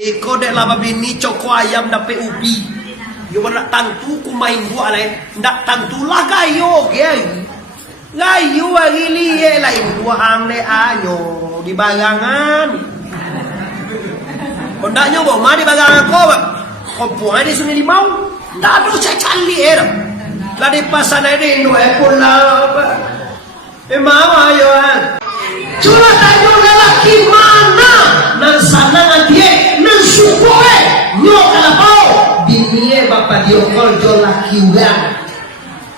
Iko dek lama bini coko ayam dapat ubi. Yo nak tantu ku main gua lain. Ndak tantulah gayo ge. Gayo agili ye lain gua hang de anyo di bagangan. Kondaknya bawa mah di bagangan ko. Kompuan di sini limau. Ndak ada cacali era. Lah di pasar ini no pula. Mama yo an. Cuma tanya lelaki mana nan sana dia. Supoe nyo kalapao biniye bapak diokol jo laki ulang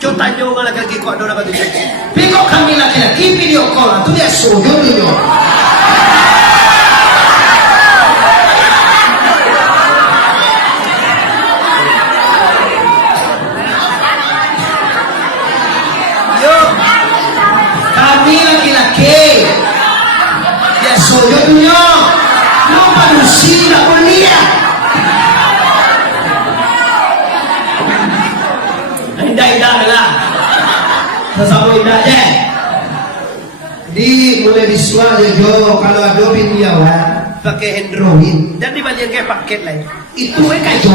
jo tanyo nga laki ko ano na ba dito piko kami laki video call tu dia sojo nyo yo kami laki dia sojo nyo no manusia kuliah indah-indah lah sesama indah aja di mulai disual jo kalau ada biniawan pakai Android dan dibanding kayak paket lain itu kayak jo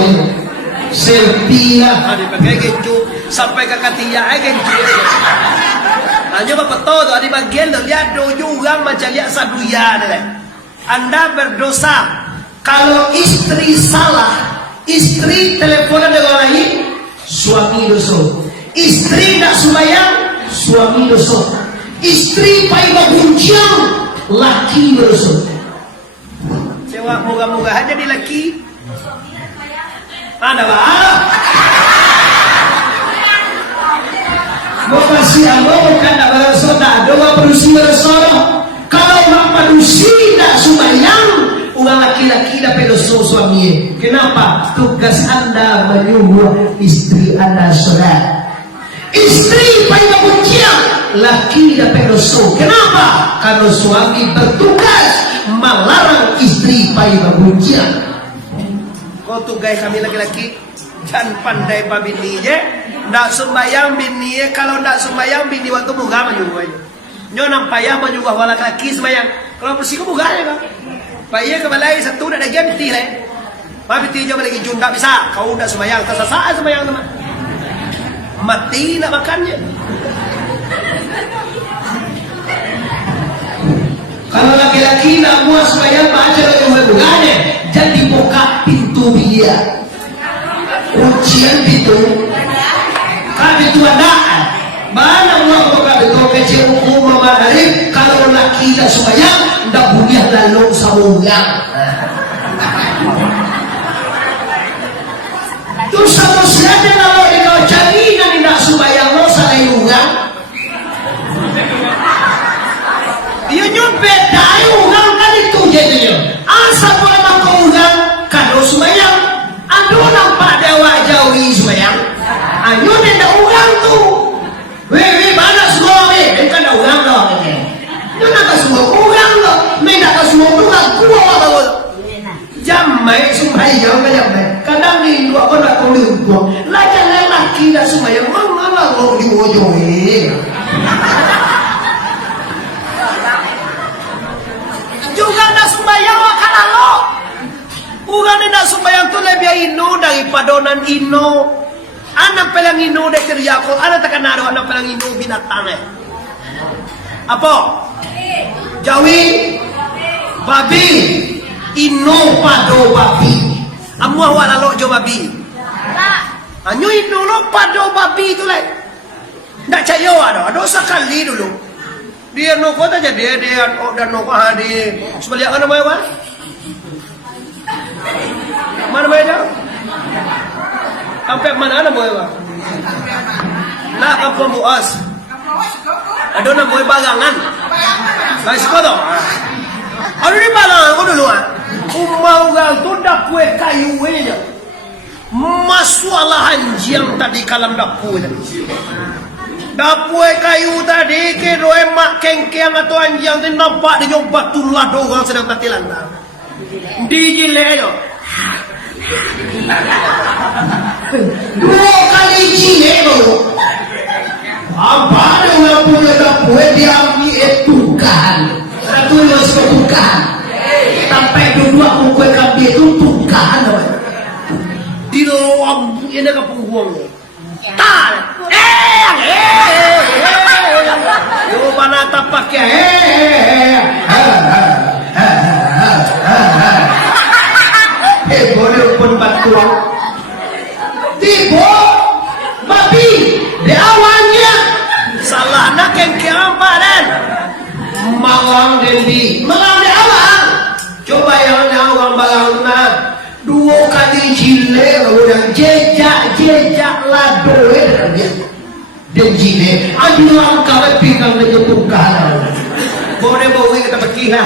selfie lah ada pakai gencu sampai ke katia gencu hanya bapak tahu tuh di bagian tuh lihat do juga macam lihat saduya deh. Anda berdosa kalau istri salah, istri teleponan dengan lain, suami dosa. Istri tak sembahyang, suami dosa. Istri pai baguncang, laki dosa. Sewa moga-moga aja di laki. Ada bah? Mau kasih apa? Bukan nak bersoda, doa berusia bersoda. Kalau orang manusia tidak sembahyang, orang laki-laki dapat dosa suami. Kenapa? Tugas anda menyuruh istri anda sholat. Istri pai baguncang, laki dapat dosa. Kenapa? Karena suami bertugas melarang istri pai baguncang. Kau tugas kami laki-laki jangan pandai pa bini je. Ndak sembahyang bini kalau ndak sembahyang bini waktu muga menyuruh. Nyo nampak ya menyuruh wala laki sembahyang. Kalau bersih kau muga ya kan. Pak iya ke balai satu dak ada jam ti le. Pa biti jo lagi jun tak bisa. Kau ndak sembahyang tersasa sembahyang teman. Mati nak makannya. Kalau laki-laki nak muas sembahyang baca lagu-lagunya jadi buka pintu dia. Ujian pintu. Kami itu andaan. Mana orang buka pintu kecil umum dari kalau laki tak sembahyang ndak punya lalu samungan. Tu sama siapa kalau dikau cari nanti nak sembahyang lo salayungan. Dia nyumpet dari ugang kan itu jadinya. Asal boleh makan ugang kalau sembahyang. Aduh nampak dewa jawi sembahyang. Ayo tidak ugang tu. Weh mana semua weh. Kan ada ugang loh. Itu nak semua ugang loh. Mereka tak semua ugang kuat loh. Jamai sembahyang kan jamai. Kadang ni dua orang nak kuliah. Lagi lelaki dah sembahyang. Mana lo diwujui. Juga nak sembahyang wakala lo. Ugang ni nak sembahyang tu lebih ino daripada non ino. Anak pelang ino de kerja ko. Anak takkan naruh anak pelang ino binatang eh. Apa? Jawi, babi, ino pado babi. Amu awak lalu jo babi. Anyo ino lo pado babi tu lah. Ndak cayo ada sekali dulu. Dia no kota aja dia dan no hari. Sebalik mana mai wa? Mana mai dah? Sampai mana ana mai wa? Nak kampung Buas. Ada nak mai bagangan. Baik sekolah. Ada di bagangan ko dulu ah. Umau gal tu dak kue kayu we je. Masalah anjing tadi kalam dak kue. Dapue kayu tadi ke doe mak kengkeng atau anjing tu nampak dia batu lah orang sedang tatilan. Digile yo. Dua kali gile dulu. Apa yang punya dapue diambil etukan. Satu yang sebukan. Sampai dua kue kambing itu Ini kapungguang. Tak. Yo panata pakai boleh pun batuan. Tibo, babi, di awalnya salah nak yang padan. Malang dendi, malang di awal. Coba yang awal malang nak. Dua kali jile orang jejak lado dia. Dan jile, aduh angkat pinggang dia tukar. Boleh bawa kita berkirah.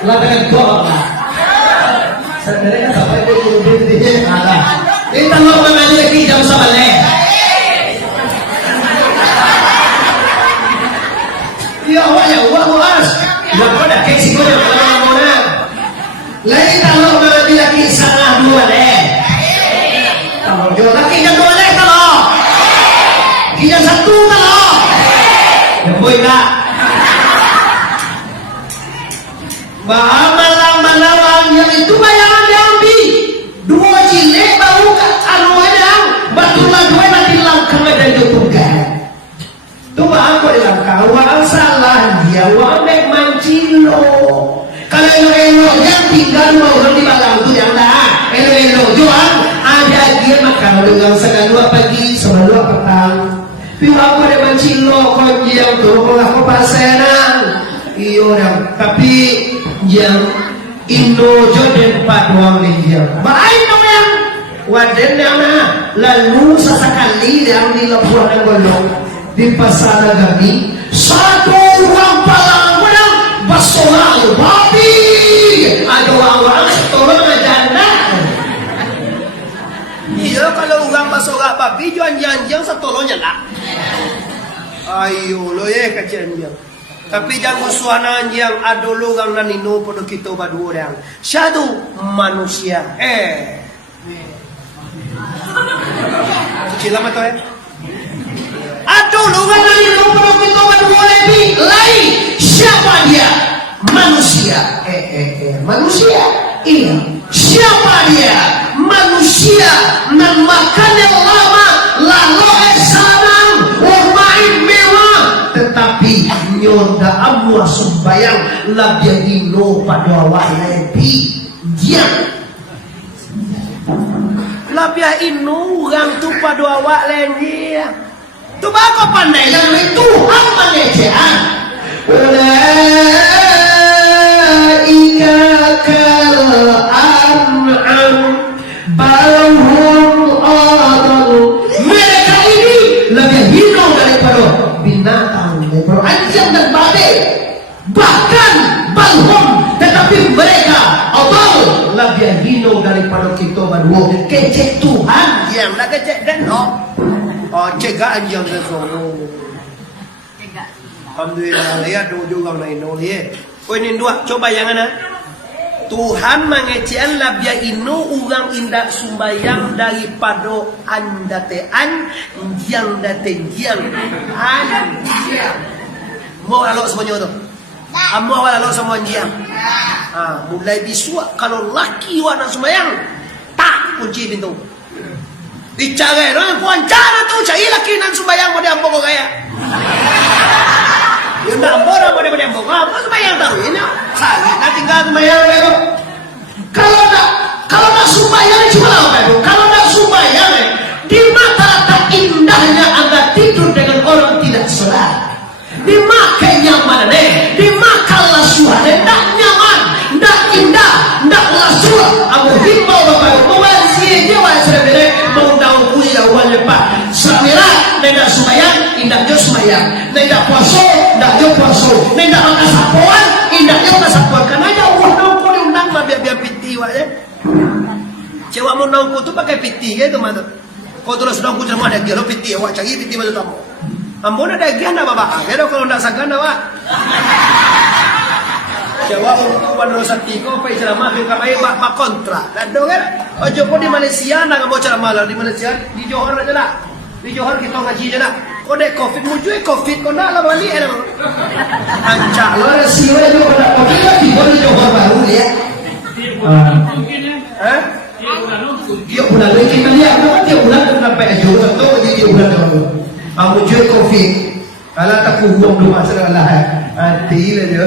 Laban doa. Sebenarnya sampai di Allah. Kita mau mengaji lagi jam 9. Ya Allah. Ya pada kesi ko yang mana. Lain kalau mengaji lagi sana 2 deh. Kalau dia lagi jam 2 deh kalau. Jam 1 kalau. Ya boy nak. Malam yang itu bayangan diambil 2 jile baru anu yang batulah 2 nanti langkang ada juga tu aku di langkang wang salah dia wang mek mancilo kalau elo yang tinggal mau orang di balang tu yang dah elo jual ada dia makan dengan setengah 2 pagi setengah 2 petang tapi aku di mancilo kau dia tu aku pasenan iyo tapi yang Indo joden paduang dia. Baik yang waden yang lalu sesekali yang di labuan golong di pasar kami satu orang palang yang basolah babi ada orang orang janda. Iya kalau orang basolah babi jual janjang setolongnya lah. Ayo lo ye kacian. Tapi jangan musuhan yang adolo gang nanino pada kita berdua orang. Syadu manusia. Cila mata ya. Adolo gang nanino pada kita berdua lebih lain. Siapa dia? Manusia. Manusia. Iya. Siapa dia? Manusia. Dan makan yang lama lalu sanang bermain mewah. Tetapi nyoda amwa sumbayang labia dino pada awak lebi dia labia inu orang tu pada awak lebi tu bako pandai yang itu Tuhan manejaan ulaika kal an'am balhum adal mereka ini lebih hina daripada binatang anjing dan badai bahkan balhum tetapi mereka atau lebih hina daripada kita berdua kecek Tuhan yang nak kecek dan cegah anjing dan semua alhamdulillah ya dojo kau naik nolye poin dua coba yang mana Tuhan mengecehan labia ino orang indak sumbayang daripada anda tean yang date yang mau lalu semuanya tu mau lalu semua yang mulai bisua kalau laki wana sumbayang tak kunci pintu dicari orang kuancara tu cari laki nan sumbayang pada ambo kau kaya yang tak ambo dah pada ambo kau sumbayang tahu ini kali nak tinggal sumbayang baru kalau nak sumbayang cuma apa kalau nak sumbayang di mata tak indahnya anda tidur dengan orang tidak salat di makan nyaman di makan lasuhan tak nyaman tak indah tak lasuhan aku himbau bapak bawa si jiwa sebenarnya mau tahu kuih awal lepas samira nenda sumbayang indah jo sumbayang nenda puasa indah jo puasa nenda makan sapuan indah jo makan sapuan karena aja Allah nongko diundang mah biar piti wae cewek mau nongko tu pakai piti gitu mah kau tu sudah aku cuma ada gelo piti awak cari piti macam tamu ambon ada gian apa bapak kira kalau ndak sagan awak Jawa ukuran rosati ko pa ceramah ke kamay pak kontra. Lado kan? Ojo ko di Malaysia na ngamo ceramah di Malaysia di Johor aja lah. Di Johor kita ngaji aja lah. Ko dek covid mujue covid ko na la bali ana. Anca lo siwa jo pada covid di Johor Tiap bulan lagi kita lihat kan tiap bulan kan sampai jauh satu aja tiap bulan dulu. Muncul COVID. Kalau tak kubuang dulu masalah lah. Hati lah dia.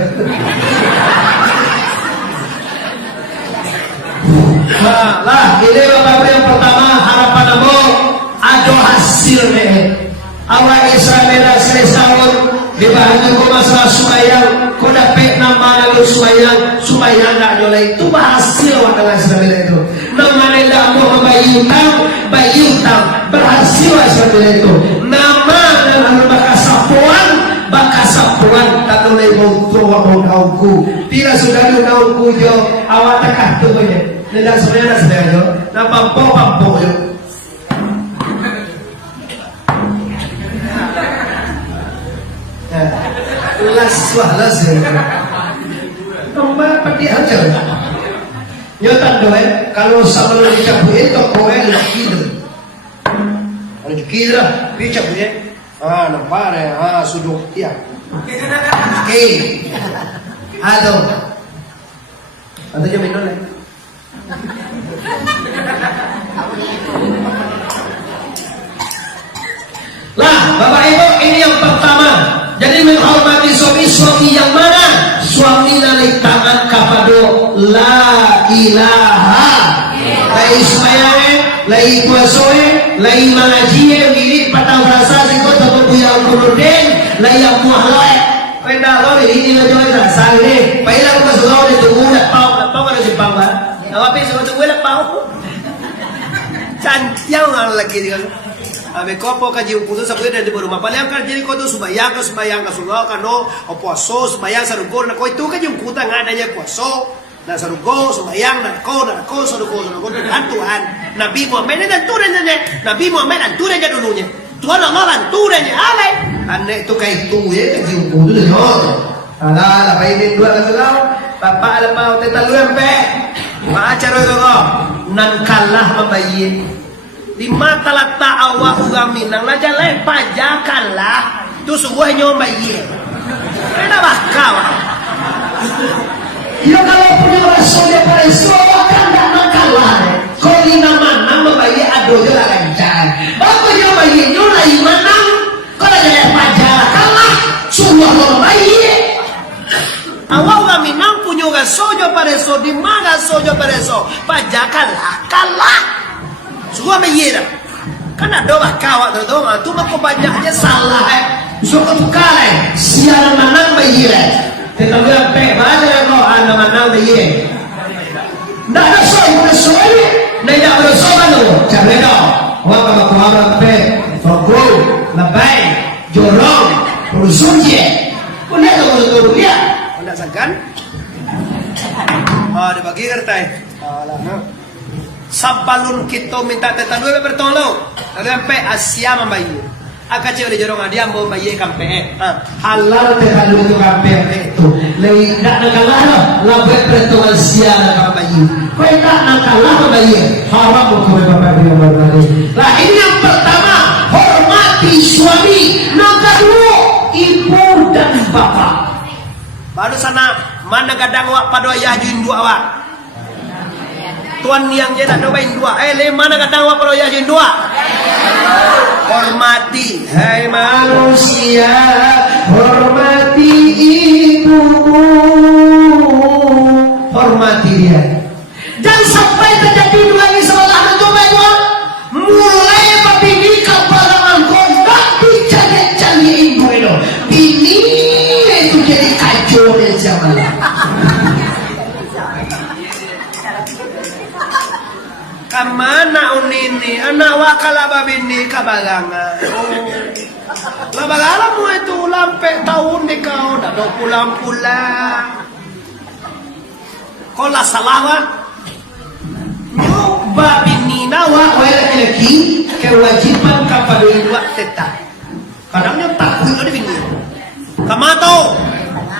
Lah, ini bapak yang pertama harapan kamu ada hasil deh. Awak Israel selesai di bahagian kau masalah sumayang, kau dapat nama lalu sumayang tak nyolai itu berhasil awak dengan Israel itu. Nama tidak mau bayi utang berhasil Israel itu. Nama dan lalu bakasapuan tak nyolai mau nauku. Tidak sudah nauku jo awak tak tu punya. Tidak sebenarnya sudah jo. Nama pampo jo. Las ya. Tambah peti aja. Nyotan doa kalau sama lo dicabuin to koe lagi tu. Kalau dikira dicabuin. Nampak ya. Sudah ya. Oke. Halo. Atau jam minum lagi. Lah, Bapak Ibu, ini yang pertama. Jadi menghormati suami yang mana? Suami nalik tangan kepada la ilaha. Lai semayangnya, lai puasoe, lai mengajiye, diri patang rasa sikot atau buyang kurudeng, lai yang muahloe. Penda lo ini lo joy rasa ini. Pahila ko masulaw ni tungu na pau ka na si pau ba? Nawapi sa tungu na pau. Cantiyaw nga lagi di kan. Abe kopo ka jiu puto sa kuya di rumah paling kan jadi ko do subayang ka sungaw ka no o puaso subayang sa rugo na ko itu ka jiu kuta nga adanya puaso na sa rugo subayang na ko sa rugo antuan Nabi Muhammad na turan niya Nabi Muhammad ang turan niya dulunya tuan Allah ang turan niya alay ane itu ka itu ka jiu puto niyo ala painin dua ka sungaw papa ala pa teta luyan pe maacaro ko nan kalah mabayin di mata letak awak ugami nang laja lain pajakanlah tu sebuah nyomba iya kena bakal ya kalau punya rasul dia pada semua kan tak makalah kau di nama bayi ado je lah lancar aku nyomba iya nyola imanang kau laja lain pajakanlah semua nyomba iya awak ugami nang punya rasul dia pada so di mana rasul dia pada so pajakanlah kalah semua mengira, kan ada kawat tu, tu mak banyaknya salah. Suka tukar siapa menang mengira, tetapi apa mana kau anda menang mengira? Tidak ada soal, tidak ada soal tu, cakap dah. Orang kalau kau apa, fokus, lebay, jorong, berusunje, kau lihat tu dia, kau nak segan? Dia bagi kertai, alah. Sabalun kita minta tetandu bertolong. Sampai Asia membayi. Aka cewek jorong dia mau bayi kampe. Halal tetandu itu kampe itu. Lebih nak nakalah lah buat pertolongan Asia nak bayi. Kau tak nakalah bayi. Haram kau bapak dia berbagai. Lah ini yang pertama hormati suami. Yang kedua ibu dan bapak. Baru sana mana kadang wak pada ayah juin dua wak. Tuan yang je tak doain dua. Mana kata awak kalau ya jen dua? Hormati, hai manusia, hormati ibumu. Hormati dia. Jangan sampai terjadi dua ini salah mencoba dua. Mulai babini kabarangan kontak dicari-cari ibu itu. Bini itu jadi kacau dan zaman. Kamana unini anak wakala babini kabalangan labagala mo itu lampe tahun di kau dah pulang-pulang kola salawa nyoba bini nawa laki-laki kewajiban kepada dua tetap kadangnya takut ada bini kamato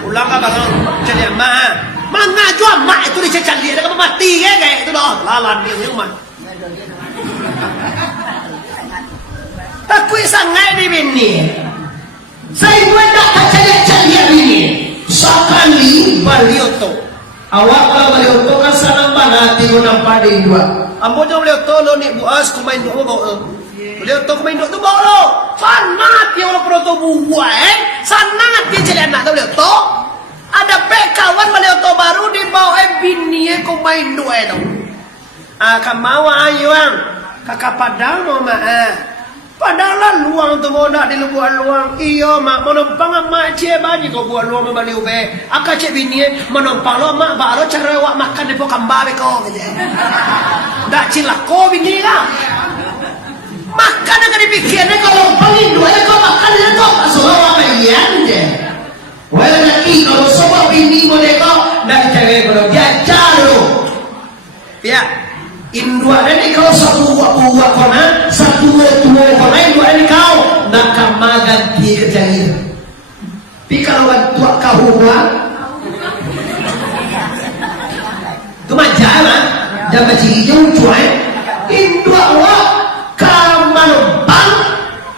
ulang kabalang jadi emak mana jual mak itu dicecat dia dengan mati kayak itu loh lalan dia rumah takut sangat di bini saya buat tak cari-cari bini sekali balioto Awak kalau beliau tu kan sanang panati ko ng pading dua. Ambo nyo beliau to lo ni buas kumain do mo beliau to kumain do to bawa lo. Sanat yang lo pro to buat sanat dia jadi anak beliau to. Ada kawan beliau to baru di bawah bini kumain do itu. Kamawa ayuang kakak padang mo padahal luang tu mau nak di buat luang. Iyo mak menumpang mak cie bani kau buat luang membalik ube. Akak cie bini menumpang lo mak baru cara wak makan di pokok babe kau. Dak cilak kau bini lah. Makan akan dipikirnya kalau pangin dua kau makan dia kau asal apa iyan je. Walau lagi kalau semua bini boleh kau dak cewek belum dia caro. Ya. Indua ini kau satu buah kona, satu tua kona indua ini kau nak kamagan di kejahir. Tapi kalau tua kau buat, tu macam mana? Jangan hijau cuai. Indua wak kamanumpang,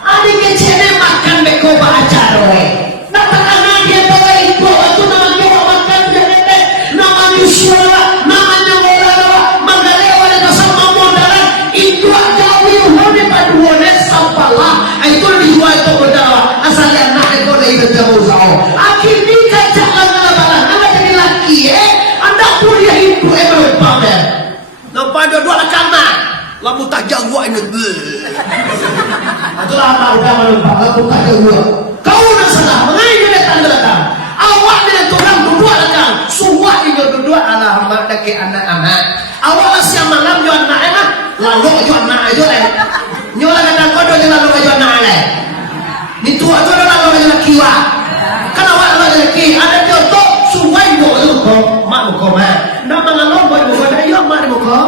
ada kecene makan beko baca roe. Dapat anak dia bawa itu, tu nama dia makan jadi nama Yusuf. Itu dijual itu berdawa asal yang nak itu dari jauh-jauh. Akhirnya jangan malah anda jadi laki anda kuliah itu berpamer. Nampak dua lekana. Lalu tak jauh ini. Itulah apa udah melumpang. Lalu tak jauh. Kau dah salah. Mengaji datang belakang. Awak dengan orang berdua lekang. Semua ini berdua alamat dari anak-anak. Awak siang malam jual anak lalu jual anak aja lah. Nyola kata kodo je lalu aja anak lah. Ni tua tu dah lalu aja kiwa. Kalau awak lalu laki ada dia tu suai do tu mak muka mak. Nama lalu boy muka dah yo mak muka.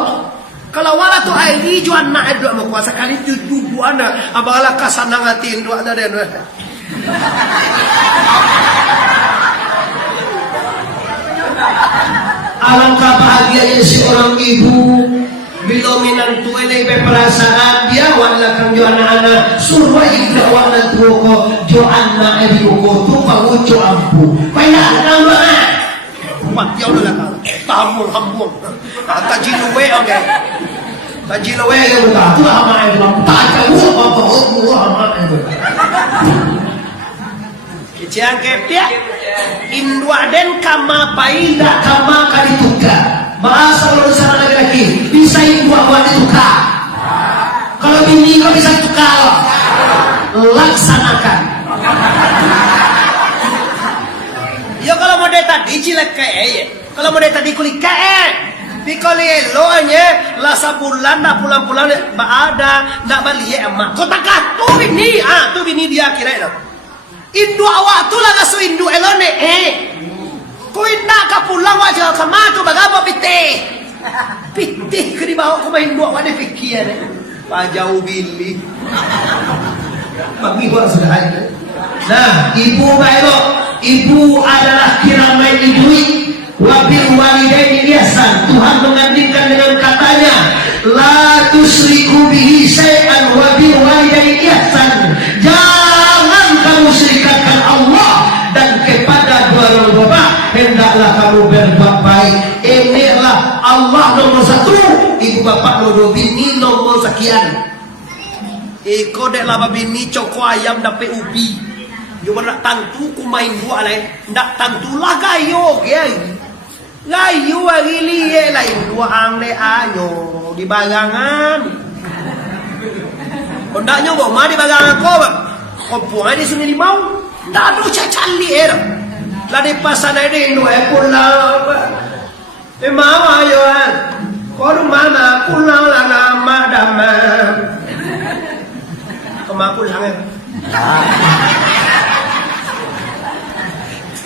Kalau wala tu ai jual anak dua muka sekali dua anak abala kasanang hati dua ada dia. Alangkah bahagianya si orang ibu bila minantu ini perasaan dia wala kang jo anak-anak suruh ibu wala tu ko jo anak ibu ko tu bangu jo ampu kaya nang mana mati Allah lah tamul hambung tajiluwe okay tajiluwe ya buta tu ama ibu tak tahu apa ama ibu kecian kepia indua den kama paida kama kalituka. Bahasa kalau sana laki-laki bisa ibu awak ditukar. Kalau bini kau bisa tukar, laksanakan. Ya kalau mau tadi cilek kalau mau tadi kulit pikole lo anye lah sabulan nak pulang-pulang ada nak balik emak. Kau tak tu bini tu bini dia kira itu. Indu awak tu lah kasu indu elone Kuinda ka pulang wajah kama tu bagapa piti. Piti ke di bawah ku main dua wane fikir pajau bili. Bagi buat sudah ada. Nah, ibu baik ibu adalah kiramai duit. Wabil walidaini ihsan. Tuhan mengandingkan dengan katanya, la tusriku bihi syai'an wabil walidaini ihsan. Jangan kamu serikatkan Allah dan kepada dua orang bapak hendaklah kamu berbuat baik. Inilah Allah nomor satu, ibu bapak nomor bini nomor sekian. Iko dek laba bini coko ayam dapat ubi. Yo nak tantu ku main dua leh, ndak tantu lah gayo ge. Gayo agili ye lain dua ang le ayo di bagangan. Kondak nyobo mah di bagangan ko ba. Kompuan di sini limau. Ndak ada cacali era. Lah di pasar ini dua pulau. Mama yo an. Koru mama pulau lah nama dama. Kemaku langan.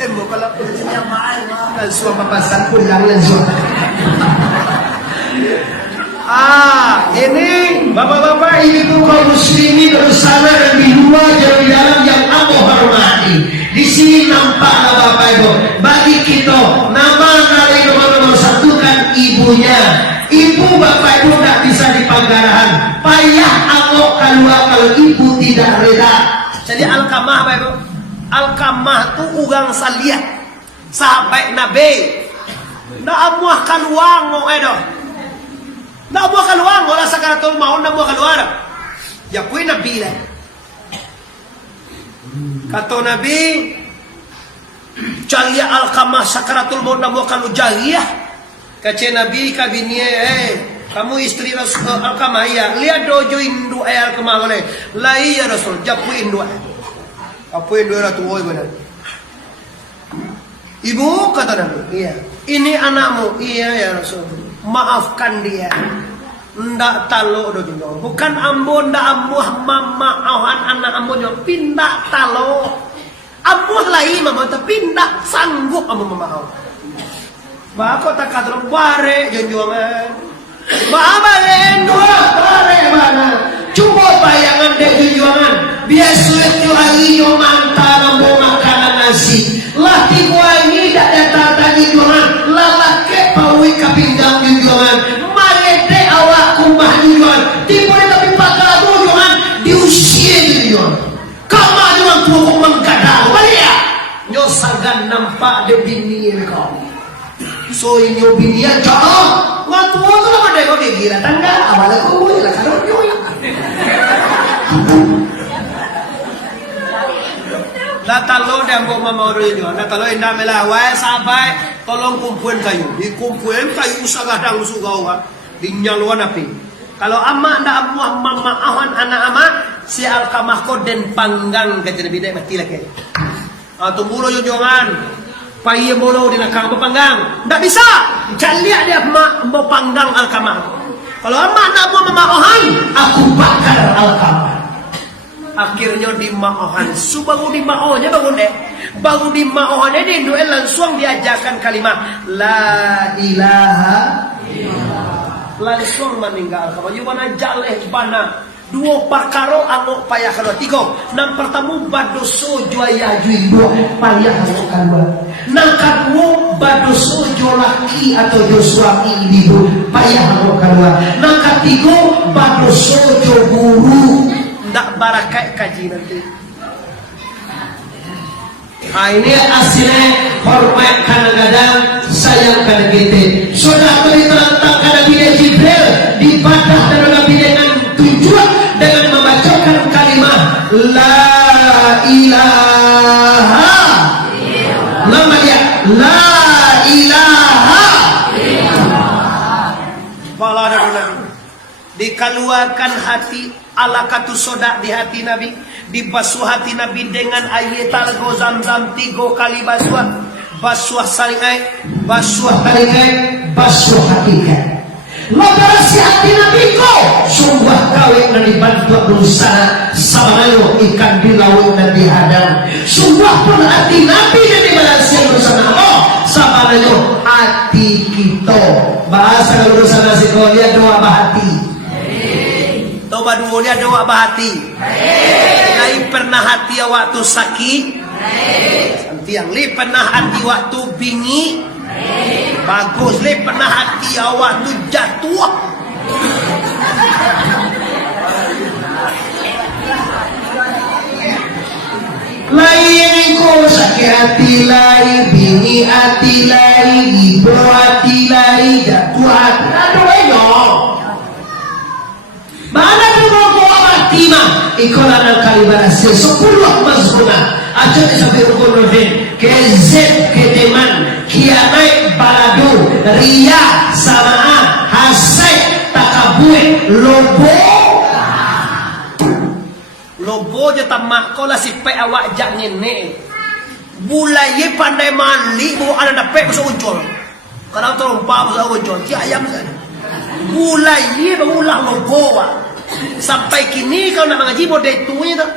Semua kalau punya mahal langsung papasan pulang langsung. Ini bapak-bapak ibu kaum muslimin bersama dan di luar dan di dalam yang aku hormati. Di sini nampaklah bapak ibu. Bagi kita nama kali nomor satu kan ibunya. Ibu bapak ibu tidak bisa dipanggarahan. Payah aku keluar kalau ibu tidak rela. Jadi al-kamah bapak ibu. Al-kamah itu ugang saliat. Sahabat Nabi. Na amuah kaluang mo edo. Na amuah kaluang wala sakaratul maut na amuah kaluar. Ya kuy nabi lah. Kata Nabi, Jalia Alqamah sakaratul maut na amuah kalu Jalia. Kace Nabi kabinie kamu istri Rasul Alqamah ya. Lihat dojo indu Alqamah boleh. Lai ya Rasul japu indu. Apa indu ratu oi benar. Ibu kata Nabi, iya. Ini anakmu, iya ya Rasul. Maafkan dia. Ndak talo do dino. Bukan ambo ndak ambuh mama awan anak ambo nyo pindah talo. Ambuh lai mama tapi ndak sanggup ambo mama awan. Ba ko tak kadro bare jonjongan. Ba bare dua bare mana. Coba bayangan dek jonjongan. Biasa tu hari yo mantan ambo makanan nasi. Lah tiga ini tak datang tadi jualan, lalah ke paui kapinggang jualan, marete awak kumbah jualan, tiga tapi pakar jualan, diusia jualan, kamar jualan pokok mengkadang, balik ya, nyosagan nampak de bini kau, so ini bini aja, waktu waktu lama deh kau dia tangga, awalnya kau boleh lah kalau jualan. Natalo dan bawa mama orang ini, natalo indah melawai sampai tolong kumpulin kayu, dikumpulin kayu usaha kadang usugau, dinyaluan api. Kalau amak ndak amuah mama awan anak amak si Alqamah koden panggang ke jadi bidai mati lagi. Tumbuh jonjongan, payah bolo di nakang panggang, ndak bisa. Jaliak dia mak mau panggang Alqamah. Kalau amak ndak amuah mama awan, aku bakar Alqamah. Akhirnya di maohan, bangun di maohnya bangun deh, bangun di maohannya di Indo langsung diajarkan kalimat la ilaha illallah, langsung meninggal. Kalau mana jaleh bana dua pakaro angok payah kalau tiga, nang pertama badoso juaya juido payah angok kedua, nang kedua badoso jo laki atau jo suami ibu payah angok kedua, nang ketiga badoso jo guru. Ndak barakai kaji nanti. Ini hasilnya hormat kadang-kadang sayang kadang kita. Sudah diterangkan Nabi Jibril dipadah dari Nabi dengan tujuan dengan membacakan kalimat la ilaha namanya la ilaha Pala ada Nabi dikeluarkan hati ala katu sodak di hati Nabi, dibasuh hati Nabi dengan air talgo zam-zam 3 kali basuh saringai, basuh taringai, basuh hatikan. Lagarasi hati Nabi ko, sungguh kawin dan dibantu berusaha sama lalu ikan di laut dan di hadang. Sungguh pun hati Nabi dan dibalasi bersama Allah sama lalu hati kita. Bahasa kalau berusaha nasi kau lihat doa bahati. Toba dunia doa bahati. Lai pernah hati waktu sakit. Santi yang li pernah hati waktu bingi. Bagus li pernah hati waktu jatuh. Lai ko sakit hati lai, bingi hati lai, ibu hati lai, jatuh hati. Aduh ayo. Mana dulu Fatimah ikonan al-kalibarasi 10 mazhuna aja sampai rukun nodin ke Z ke teman kianai baladu ria samaa hasai takabue lobo je tamak kola sipai awak jak ngene bulai pandai mandi bu ada dapat besok uncol kalau tolong pa besok uncol ki ayam sana mulai berulang logo sampai kini kau nak mengaji bodai tuanya tu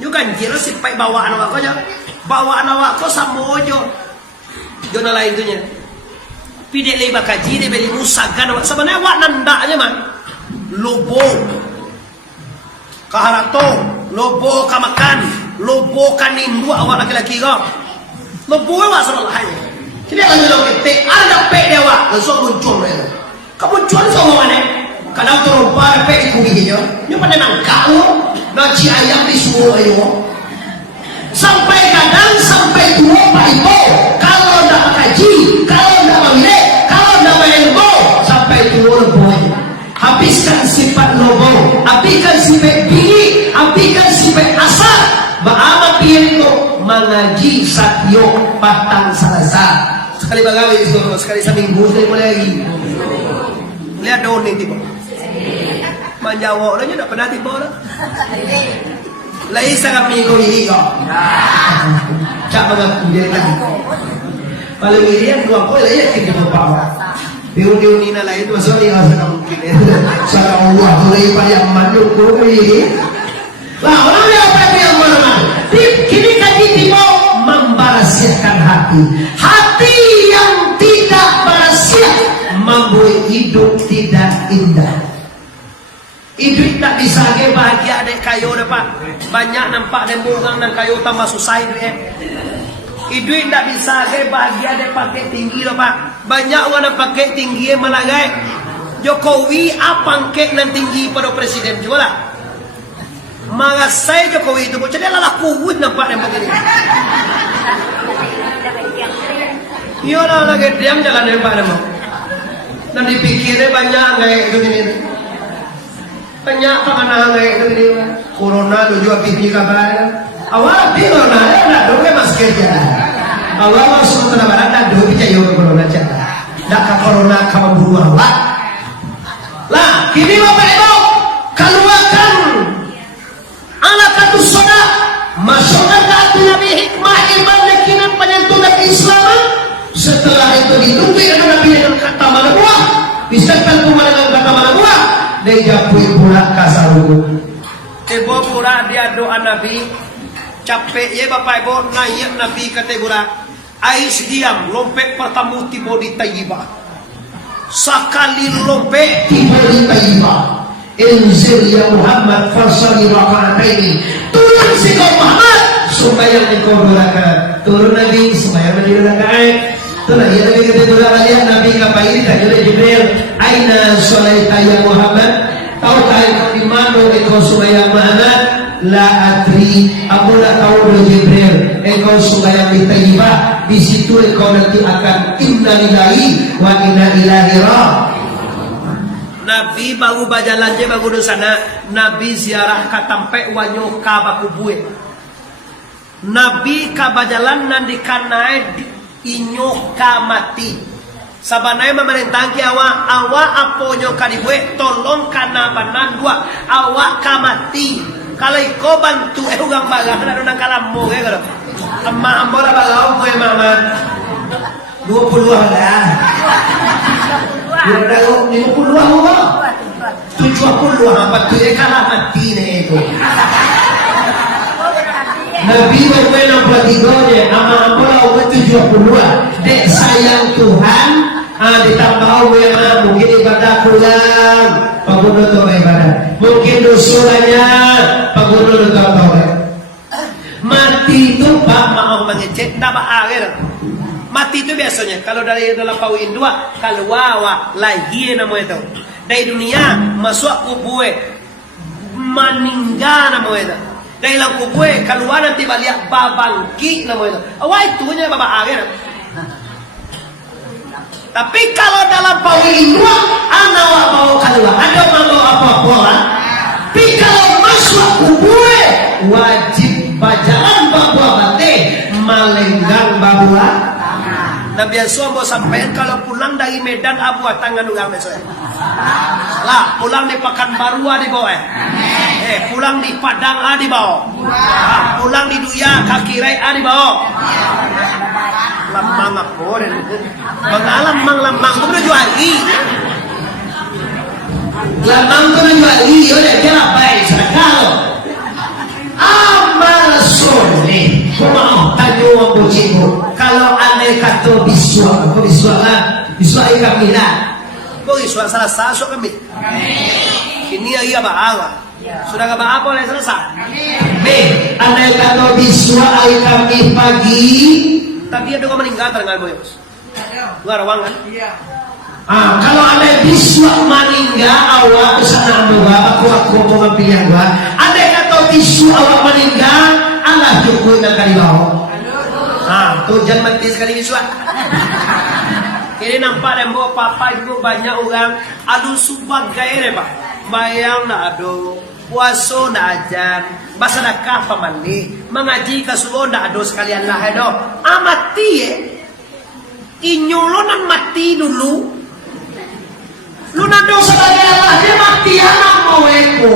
you kan kira sipai bawa anak kau je bawa anak kau sama jo jona lain tu nya pidek leba kaji dia beli musagan sebenarnya awak nandaknya mah lobo kaharato lobo kamakan lobo kanindu awak laki-laki kau lobo awak sama lain jadi kalau lo ketik ada pek dia awak langsung muncul dia kamu jual sama mana? Kalau turun pada pek kubinya, ni pada nangkau, nasi ayam disuruh ayo. Sampai kadang sampai tua pak ibu, kalau dah kaji, kalau dah Satyo Patang Salazar. Sekali bagawi sekali seminggu sekali boleh lagi. Lihat daun nih tiba. Manjawa orangnya tidak pernah tiba orang. Lai sangat minggu ini kok. Cak banget dia lagi. Paling ini dua koi lah ya kita bawa. Diun ini lah itu sorry nggak usah mungkin. Saya Allah mulai pada manduk koi. Lah orang yang apa yang mana? Kini kaki tiba membarasiakan hati. Hati yang tidak barasiat membuat hidup tidak indah. Hidup tak bisa bahagia dek kayu dapat banyak nampak dan bungang dan kayu tambah susah hidup. Hidup tak bisa bahagia dek pakai tinggi dapat banyak orang yang pakai tinggi melagai. Jokowi apa kek nan tinggi pada presiden juga lah. Maka saya Jokowi itu jadi lah kuat nampak yang begini. Iya lah lagi diam jalan nampak nama. Dan dipikirnya banyak kayak begini. Banyak pengenal kayak begini. Corona tu juga pikir kabar. Awal di corona ada dua masker je. Awal masuk ke barat ada dua percaya corona je. Dak ke corona kamu buruh awak. Lah kini bapak ibu keluarkan anak katu soda masyarakat Nabi hikmah iman yakinan penyentuh dan Islam. Setelah itu ditutupi Nabi dengan kata mana buah disertai dengan kata mana buah dia japui pula kasaru. Ibu pura dia doa Nabi capek ya bapak ibu naik Nabi kata pura ais diam lompek pertama tiba di Taibah sekali lompek tiba di Taibah. Inzil ya Muhammad fasalli raka'ataini. Turun si kau Muhammad sembahyang di kau 2 rakaat. Turun Nabi sembahyang di 2 rakaat. Turun ya Nabi kata pula lihat Nabi kapa ini tanya oleh Jibril, aina sholaita ya Muhammad? Tahukah engkau di mana engkau sembahyang Muhammad? La adri, aku tak tahu oleh Jibril. Engkau sembahyang di Taibah, di situ engkau nanti akan inna lillahi wa inna ilaihi raji'un. Nabi baru berjalan je baru di sana. Nabi ziarah ke tempat wanyo ka bakubue. Nabi ka berjalan nan di kanai inyo ka mati. Sabanai memerintah ki awak aponyo ka dibue tolong kana banan dua awak ka mati. Kalau iko bantu ugang bagang na nang kalambo ke kalau. Amma ambola bagao ko mama. 20 lah. Dia dah 50 lah. 70 apa tu dia kalah mati ni itu. Nabi bermain bertiga ama ambola 70. Dek sayang Tuhan, ditambah memang mungkin ibadah pulang, paguno tu ibadah. Mungkin dosulanya paguno tu tahu. Mati tu pak maaf mengecek dah akhir. Mati itu biasanya kalau dari dalam pawin dua kalau wawa lahir nama itu dari dunia masuk kubur meninggal nama itu dari dalam kubur keluar nanti balik babangki nama itu awal itunya babak akhir. Tapi kalau dalam pawin dua anak bawa keluar ada bawa apa-apa. Tapi kalau masuk kubur wajib berjalan bawa bate melenggang bawa. Nabi Yusuf mau sampai kalau pulang dari Medan Abu tangan ulang besok. Lah pulang di Pekanbaru di bawah. Pulang di Padang di bawah. Pulang di Duya Kakirai di bawah. Lamang apa ni? Mengalamang lamang tu menuju lagi. Lamang tu menuju lagi. Oleh dia baik sekali. Amal soleh. Mau tanya orang bercikgu. Kalau aneh kata biswa, kau biswa lah, biswa kami lah. Kau biswa salah satu kami. Ini ia bahawa. Sudah kau apa oleh selesai? Aneh kata biswa kami pagi. Tapi ada kau meninggal terdengar boyos. Luar ruang kan? Kalau aneh biswa meninggal awak kesana muka aku mau ngambil gua. Aneh kata biswa awak meninggal. Allah cukup nak kali bawah. Tu jangan mati sekali biswa. Ini nampak dan bawa papa ibu banyak orang adu sebagai ni pak. Bayang nak adu puaso na ajan, basadakah pamali, mengaji kasuon na ado sekalian lah do. Amati inyulo nang mati dulu. Lu nado sekalian lah dia mati anak moeko.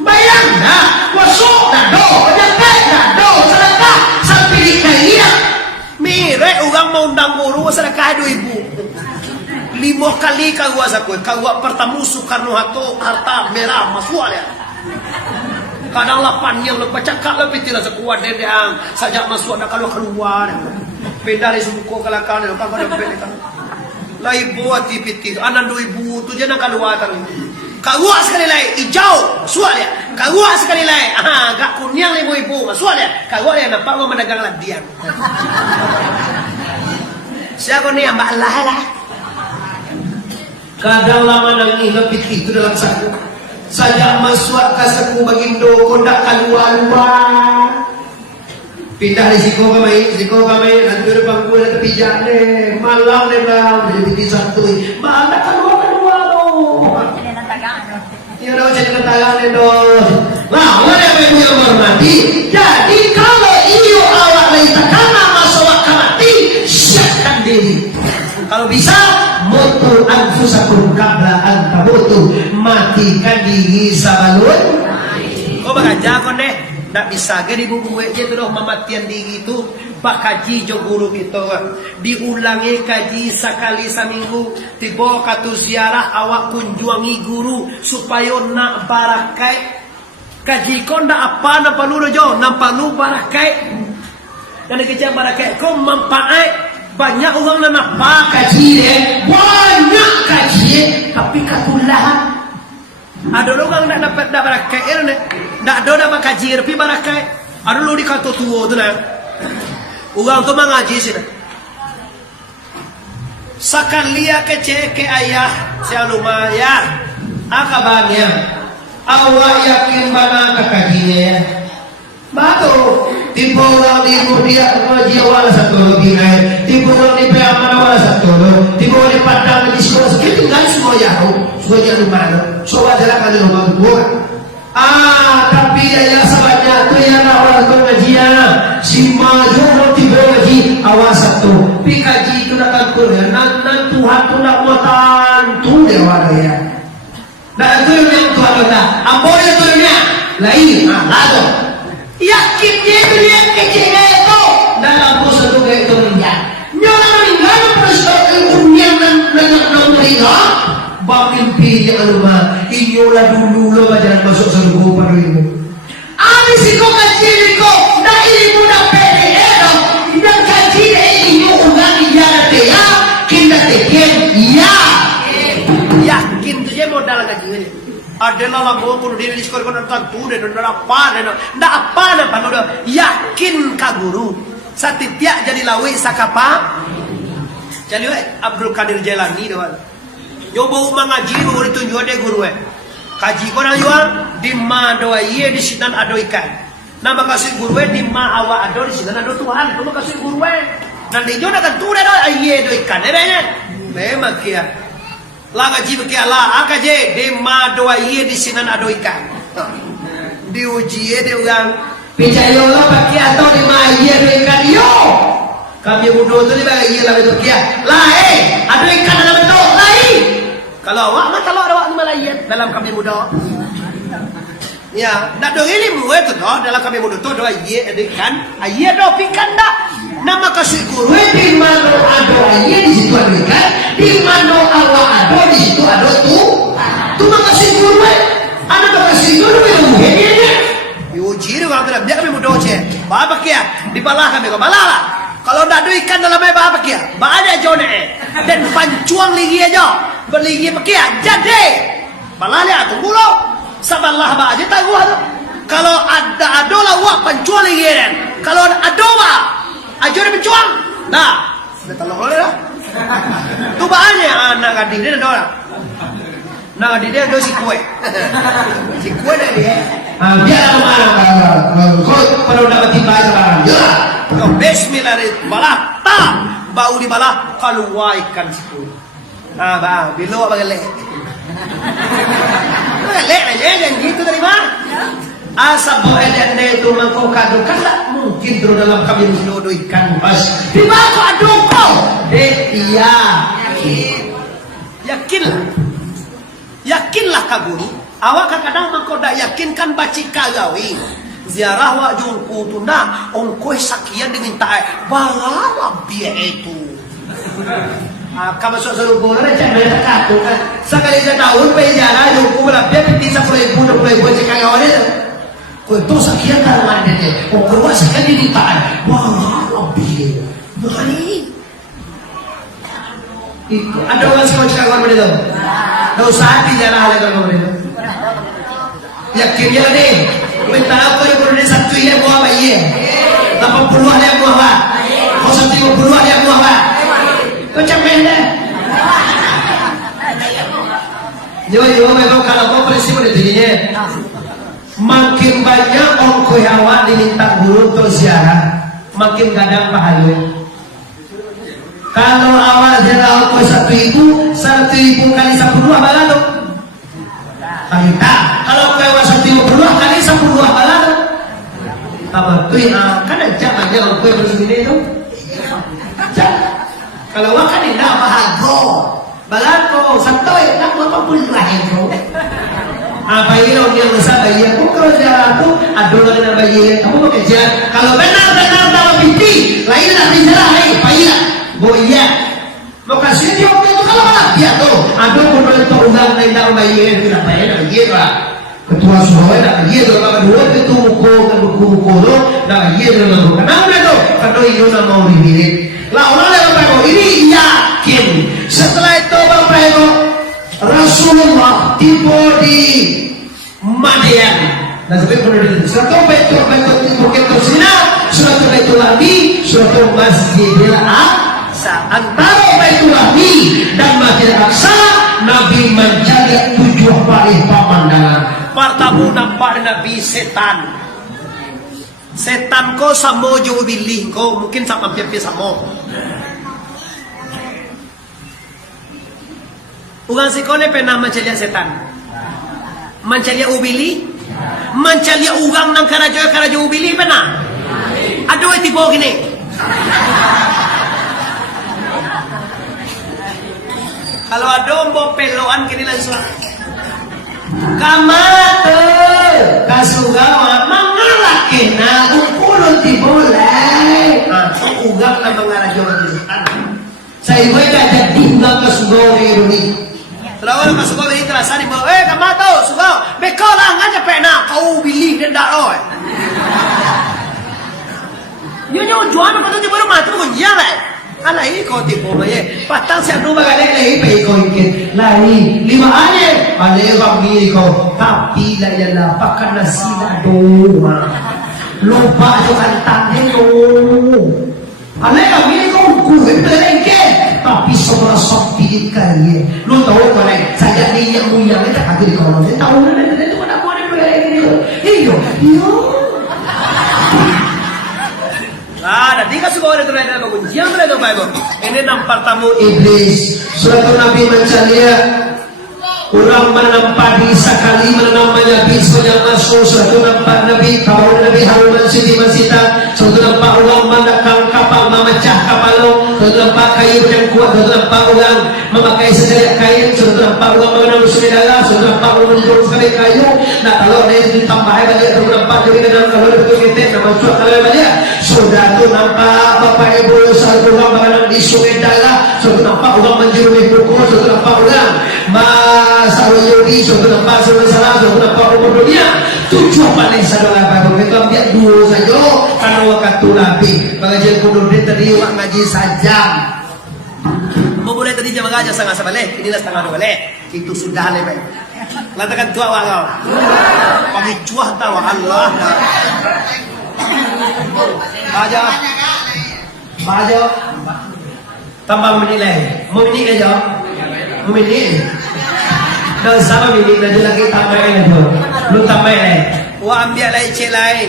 Bayang na, puaso na do, nyampe na do, sedekah sampai dikaya. Mire orang mau undang guru sedekah 2.000. 5 kali kagua sakwe, kagua pertama Soekarno harta merah masuk ya. Kadang 8 yang lepas cakap lebih tidak sekuat dedang sajak masuk nak kalau keluar. Beda dari suku kalakan itu kan ada beda kan. Lai buat tipiti, anak 2.000 tu je nak keluar tadi. Kagua sekali lagi hijau, sual ya. Kagua sekali lagi, gak kuning 5.000, sual ya. Kagua yang nampak mau mendagang ladian. Siapa ni yang Allah lah. Kadang lama nang ingat itu dalam saku. Saja masuk ke saku bagindo kondak keluar. Pindah risiko kami nanti depan gue tepi jane malam lebar jadi satu. Mana keluar loh. Ya udah jadi ketagaan itu. Nah, mana yang yang hormati? Jadi kalau iyo awak lain karena masalah kamati siapkan diri. Kalau bisa mutu anfusakum qabla an tamutu, matikan diri sabalun. Kau bakaja kon deh, ndak bisa ke di buku je tu doh mematian diri itu. Bakaji jo guru gitu, diulangi kaji sekali seminggu. Tiba katu ziarah awak kunjungi guru supaya nak barakai. Kaji kon ndak apa nampak lu jo, nampak lu barakai. Dan kerja barakai kau manfaat. Banyak orang nak nampak kaji banyak kaji tapi katulah. Ada orang nak dapat barakai nak ada dapat kaji tapi barakai. Ada lu di kantor tua tu nak. Orang tu mengaji sih. Sakalia kece ke ayah sialuma ya. Akabanya awak yakin mana kajinya ya. Batu tipe orang di Mudia ngaji awal satu lebih naik, tipe orang di Priamana awal satu, tipe orang di Padang di sekolah segitu kan semua jauh, semuanya lumayan, soal jalan kali rumah buat. Tapi ya sahabatnya tu yang awal pengajian, si maju tipe ngaji awal satu, pi kaji itu datang Quran, nan Tuhan tu nak muatan tu dia wadah. Nah itu yang Tuhan kata, apa yang Tuhannya lain, lalu. Yakin dia kecil itu dalam prosedur itu meninggal. Nyonya meninggal prosedur unian dan meninggal. Bapimpi yang rumah inyola dulu lo bajaran masuk surga pada ilmu. Abis itu kecil itu dah ilmu dah pede dan kaji dah ilmu ugang ijarat dia kita tekin ya. Yakin tu je modal kaji ni. Adalah lagu pun diri sekolah pun tentu dan ndak apa udah yakin ka guru satitiak jadi lawi sakapa jadi Abdul Qadir Jailani doan nyoba mengaji guru ditunjuk dia guru kaji ko nang jual di ma doa iye di sinan ado ikan nama kasih guru di ma awa ado di sinan ado Tuhan nama kasih guru nan di jona kan tu dah iye do ikan memang kia Laga jiwa ke Allah, akaje de ma doa iye di sinan ado ikan. Diuji de orang pijayo Allah pakai atau di ma iye do ikan yo. Kami budo tu di bagi iye lah betul kia. Lah ado ikan dalam betul lain. Kalau awak mah kalau awak malah iye dalam kami budo. Ya, nak do ilmu itu doh dalam kami budo tu doa iye do ikan, iye do ikan dak. Nama kasih guru di mana ada iye di situ ada ikan, di mana awak ada di situ ada tu makasih guru ada makasih guru yang mungkin diuji orang tu dia kami mudah je bapak kia dibalah kami kau balah kalau tak ada ikan dalam air bapak kia ada jone dan pancuang lagi aja berligi pakai jadi balah dia tunggu lo sabarlah bah aja tahu tu kalau ada lah wak pancuang lagi kan kalau ada wak aja dia pancuang nah sudah tolong lah tu bahannya anak adik dia ada orang. Nah dia ada si kue dah dia. Biar mana kau perlu dapat tiba sekarang. Ya. Kau Bismillah balah tak bau di balah keluar ikan si kue. Bang bilo apa gelek. lek yang gitu dari mana? Asa bo edende itu mangkokado kan tak mungkin terus dalam kami menuduh ikan bas. Di bako adoko. Iya. Yakinlah kaguru. Awak kadang mangkoda yakin kan baci kagawi. Ziarah wa jungku tunda ongkoi sakian diminta bala biaya itu. Kamu suruh boleh cek mereka kartu kan. Sekali setahun penjara jungku berapa piti 10.000 20.000 cek kagawan itu. Itu sakian taruhan dia. Ongkoi sakian diminta bala biaya. Makanya itu ada orang sekolah kagawan begitu. Tahu saat di jalan ada kagawan begitu. Yakin dia nih. Minta apa yang perlu satu ini buah bayi, 80 yang buah bah, 150 yang buah bah, kau capek dah. Yo memang kalau kau prinsip udah tingginya, makin banyak ongkoi awak diminta guru untuk ziarah, makin kadang pahala. Kalau awak ziarah ongkoi 1.000 kali 10 apa tuh? Kalau kau 150 kali 10 balan apa tuh kan aja aja kau bersini itu kalau wakan ini apa hago balan kau santai nak apa pun lahir kau apa ini orang yang besar bayi aku kalau jalan tu aduh dengan bayi kamu mau kerja kalau benar dalam pipi lain nak bicara lain bayi lah boya mau kasih dia waktu itu kalau malah dia tuh aduh bodoh itu ulang lain dalam bayi itu nak bayi nak bayi lah ketua suara nak dia tu kalau dua itu buku tu nak dia tu lalu kenapa tu kalau itu nak mau dibilik lah orang yang berapa ini yakin setelah itu berapa Rasulullah tiba di Madian dan sampai kemudian suatu betul bukit Tursina suatu Baitul Lahmi suatu Masjidil Aqsa antara Baitul Lahmi dan Masjidil Aqsa Nabi menjaga 7 kali pemandangan. Pertama nampak Nabi setan. Setan ko samo jo bilih ko mungkin sama pipi samo. Ugang sikone pernah mencelia setan. Mencelia ubili? Mencelia ugang nang karajo ubili pernah? Aduh tipe gini. Kalau ada ombo peloan kini langsung kamate kasugawa mangalak kena ukulun tiboleh ugang na mga radyo sa iba kada tinggal kasugawa ini terlalu kasugawa ini terasa di bawah kamato sugaw bekolang aja pena kau bilih dan daro yun juan apa tuh baru mati pun jalan ala ini kau tipu baye patang siap rumah kadang lagi bayi kau ikin lari 5 hari ada kami kau tapi lah ialah pakai nasi doa lupa juga tanya lo ada kami kau kuih terlengke tapi semua sopi kali lo tahu kau ni saya ni yang mulia ni tak ada di kau ni tahu ni itu mana kau ni iyo nanti kasih bawa itu mereka bagus. Yang mereka baik. Ini nampak tamu iblis. Suatu Nabi mencalia orang menampak di sekali menamanya bis yang masuk. Suatu nampak Nabi kawan Nabi Harun Siti Masita. Suatu nampak orang mendekam kapal memecah kapal lo. Suatu nampak kayu yang kuat. Suatu nampak orang memakai sejenak kain. Suatu nampak orang mengenal sumedala. Suatu nampak orang menjual sekali kayu. Nah kalau dia ditambah balik. Suatu nampak jadi dalam kalau itu kita nama suatu kalian banyak. Sudah tu nampak Bapak Ibu satu orang mengenal di sumedala. Suatu nampak orang menjurumi buku. Suatu nampak orang Mas Yudi. Suatu nampak salah. Suatu nampak umur dunia. Tujuh paling sadar apa? Kita ambil 2 saja. Karena waktu Nabi mengajar kudu tadi wak ngaji sajam. Mau boleh tadi jam ngaji setengah sebalik. Inilah setengah 2 balik. Itu sudah lebih. Lantakan tua wak kau. Pagi cuah tahu Allah. Baca. Tambah menilai. Mau menilai aja. Mau menilai. Dan sama menilai lagi tambah aja. Lu tambah lagi. Wah ambil lagi cek lain.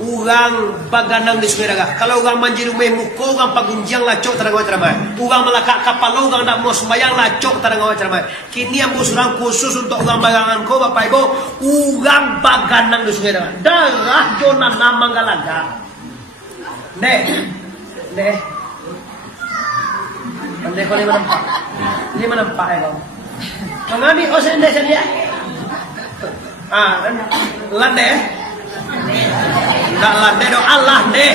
Ugang baganang di sumeraga. Kalau ugang manjiru memuko, ugang pagunjang lacok teranggawa ceramah. Ugang melakak kapal ugang nak mau sembayang lacok teranggawa ceramah. Kini yang busurang khusus untuk ugang bagangan ko bapak ibu. Ugang baganang di sumeraga. Darah jona nama galaga. Deh. Pandai kau lima nampak. Lima nampak ya kau. Mengani osen deh dia. Lande. Enggak lande do Allah deh.